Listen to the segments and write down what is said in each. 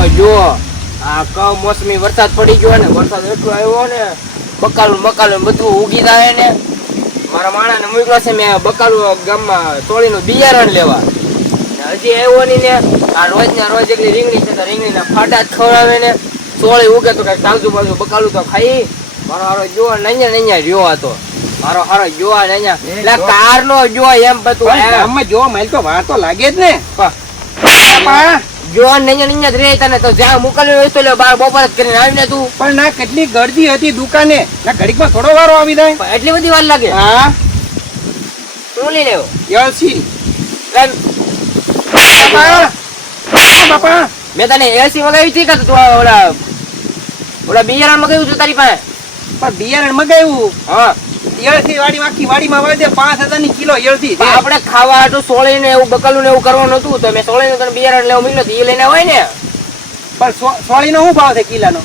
બોલો જો આ કમોસમી વરસાદ પડી ગયો ને, વરસાદ એટલો આવ્યો ને, બકાલું મકાલું બધું ઉગી જાય ને. મારા માણાને મોકલ્યો છે મેં બકાલું ગામમાં તોડીનું બિયારણ લેવા. હજી આવ્યો નહીં ને. આ રોજના રોજ એટલી રીંગણી છે તો રીંગણીના ફાટા જ ખવડાવે ને. ચોળી ઉગે તો કઈક તાજુ બાજુ બકાલું તો ખાઈ. મારો હારો જોવા નૈયા રહ્યો હતો. મારો હારો જોવા નૈયા એટલે કાર નો જો એમ બધું ગામમાં જોવા મળે તો વાર તો લાગે જ ને. જો નૈયા રે તને તો જ્યાં મોકલ્યો હોય તો બાર બપોર જ કરીને આવીને તું. પણ ના કેટલી ગરદી હતી દુકાને, ના ઘડીકમાં થોડો વારો આવી જાય. એટલી બધી વાર લાગે? હા. શું લઈ લેવો? એલસી. બાપા મેં તને એલસી મગાવી હતી કે તું ઓલા બિયારણ મગાવ્યું છું તારી પાસે? પણ બિયારણ મગાવ્યું? હા. એલસી વાડી આખી વાડીમાં વાવી દે 5000 ની કિલો એલસી. આપણે ખાવા હાટું સોળી ને એવું બકલું ને એવું કરવાનું હતું તો મેં સોળી નું તને બિયારણ લેવા મોકલ્યો એ લઈને હોય ને. પણ સોળી નો શું ભાવ છે કિલાનો?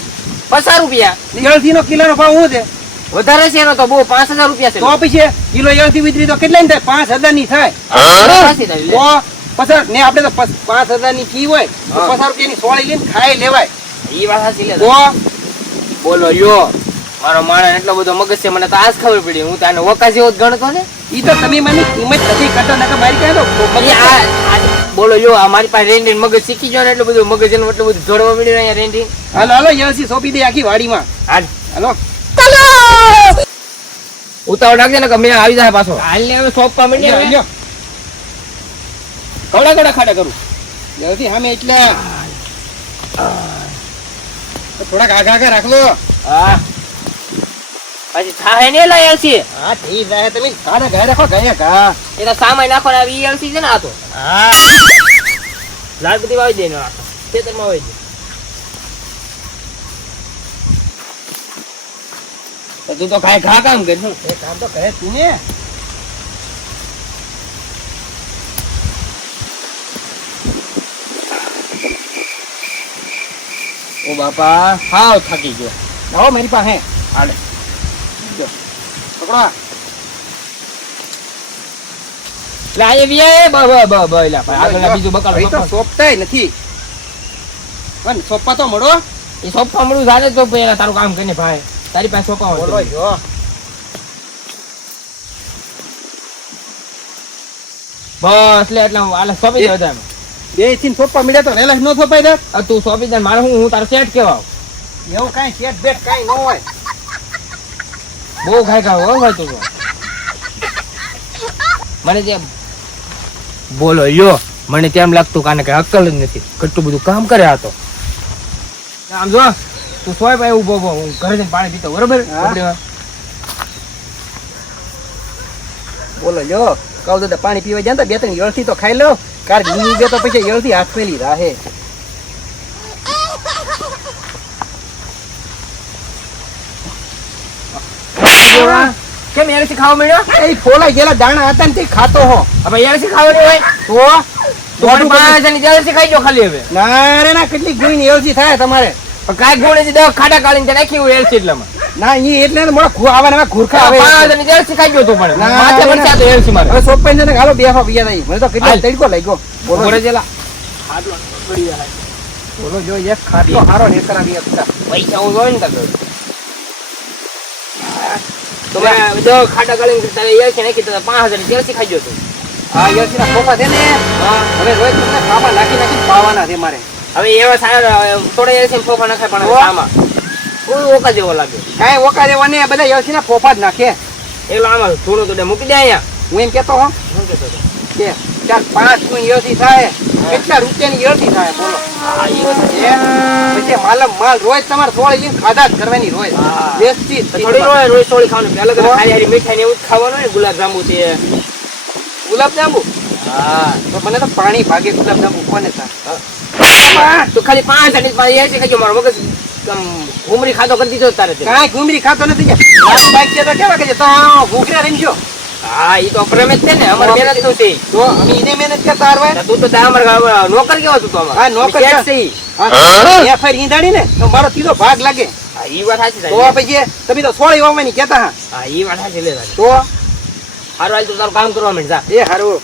50 રૂપિયા. એલસી નો કિલાનો ભાવ શું છે? વધારે છે એનો તો બહુ 5000 રૂપિયા છે. તો પછી કિલો એલસી વિતરી તો કેટલા ની થાય? 5000 ની થાય. તો પછી ને આપણે તો 5000 ની કી હોય તો 50 રૂપિયા ની સોળી લઈને ખાઈ લેવાય. ઈ વાત સાચી લે. તો બોલો યો મારો માણસ એટલો બધો મગજ છે મને તો આજ ખબર પડી. હું તો આને વકા જેવો જ ગણતો ને. ઈ તો તમે મને કિંમત નથી કરતા નકર મારી કહે તો બોલો યો આ મારી પાસે રેન્ડી મગજ શીખી ગયો ને એટલું બધું મગજ એનું એટલું બધું જોડવા મળ્યું અહીંયા રેન્ડી. હાલો હાલો એલસી સોંપી દે આખી વાડીમાં. હાલો ઉતાવળ રાખજે ને કે મેં આવી જાય પાછો. હાલ ને હવે સોંપવા માંડી. કવડા ખાડા કરું જલ્દી સામે એટલે થોડાક આગા રાખ લો. હા પછી થાય ને લાયા છે. હા ઠીક જાય તમે સારા ઘરે રાખો ગયા કા એ તો સામાન નાખો ને આવી એલસી છે ને આ તો. હા લાલ બધી વાવી દે ને ખેતરમાં વાવી દે. તું તો કાંઈ ઘા કામ કર. એ કામ તો કહે તું ને. ઓ બાપા હાવ થાકી ગયો. આવો મારી પાસે હાલે જો પકડો. લે આ વિયા બ લા આગળ બીજું બકાલો ભાઈ તો સોપતાય નથી પણ સોપા તો મળો. એ સોપા મળું જાને તો પેલા તારું કામ કરીને ભાઈ તારી પાસે સોપા બોલો જો બસ લે એટલે આલે સોપી દે તમે. બે થી સોપા મળ્યા તો વેલા ન સોપાય દે. તું સોપી દે મારે હું તારો સેટ કેવા એવું કાઈ શેઠ બેટ કાઈ ન હોય. બહુ ખાઈ ખાવ હો ભાઈ તું તો. મને જે બોલો યો મને તેમ લાગતું કાને કઈ અક્કલ જ નથી. કેટલું બધું કામ કરે આ તો. આમ જો તું સોય ભાઈ ઉભો હું ઘરે જઈને પાણી પીતો બરોબર. બોલો જો કહું તો પાણી પીવા જાય બે ત્રણ યળથી તો ખાઈ લો. કાર ગીની ગયો તો પછી યળથી હાથ પેલી રાહે. કેમ એલસી ખાવા મળ્યો? એ ફોલા ગયેલા દાણા હતા ને તે ખાતો હો. હવે એલસી ખાવાની હોય તો દોઢ 5000 ની એલસી ખાઈ જો ખાલી. હવે ના રે ના કેટલી ગુણી એલસી થાય તમારે. પણ કાઈ ગુણી દે ખાડા કાઢીને નાખી હોય એલસી એટલામાં. ના ઈ એટલે મોડા આવાના ઘુરખા આવે. 5000 ની એલસી ખાઈ ગયો તો પણ માથે પડ્યા તો એલસી મારે. હવે સોપાઈ ને હાલો બેફા પિયા નહીં. મને તો કેટલો તડકો લાગ્યો. બોલો જેલા ખાટલો પડી જાય. બોલો જો એક ખાટલો હારો ને કરાવી આપતા પૈસા હું જોઈ ને તક તો મેં જો ખાડા કાઢીને તારે એલસી નાખી તો 5000 ની એલસી ખાઈ ગયો તો. હા એલસી ના ફોફા દે ને. હવે રોજ તમને ખાવા નાખી પાવાના છે મારે. હવે એવા સારા થોડા એલસી ફોફા નાખે પણ આમાં કોઈ ઓકા જેવો લાગે. કાંઈ ઓકા દેવા ને બધા એલસી ના ફોફા જ નાખે. એટલે આમાં થોડું તો મૂકી દે અહીંયા. હું એમ કેતો હો શું કેતો હતો કે ચાલ 5 ગુણ એલસી થાય કેટલા રૂપિયાની એલસી થાય બોલો. પછી માલ રોજ તમારે થોડી લઈને ખાધા જ કરવાની રોજ. વેચતી થોડી રોજ થોડી ખાવાનું અલગ અલગ ખારી હારી મીઠાઈ ને એવું જ ખાવાનું હોય. ગુલાબ જાંબુ છે. ગુલાબ જાંબુ? હા તો મને તો પાણી ભાગે ગુલાબ જાંબુ કોને થાય. તો ખાલી 5000 ની એલસી ખાઈ ગયો. મારો મગજ ઘૂમરી ખાતો કરી દીધો તારે. કાંઈ ઘૂમરી ખાતો નથી. તો કેવા કે તો ભૂખરા રહી ગયો. હા ઈ તો પ્રેમ જ છે ને અમારી મહેનત નું છે. તો અમે એને મહેનત કરતા હારવાય. તું તો અમારા નોકર કેવો તું તો અમાર. હા નોકર છે. એફઆઈઆર ઈંધાડી ને તો મારો સીધો ભાગ લાગે. હા ઈ વાત સાચી તો પછી તમે તો સોળી વાવવાની કહેતા. હા ઈ વાત સાચી લે. તો હારું હાલ તું તારું કામ કરવા માંડ જા. એ હારું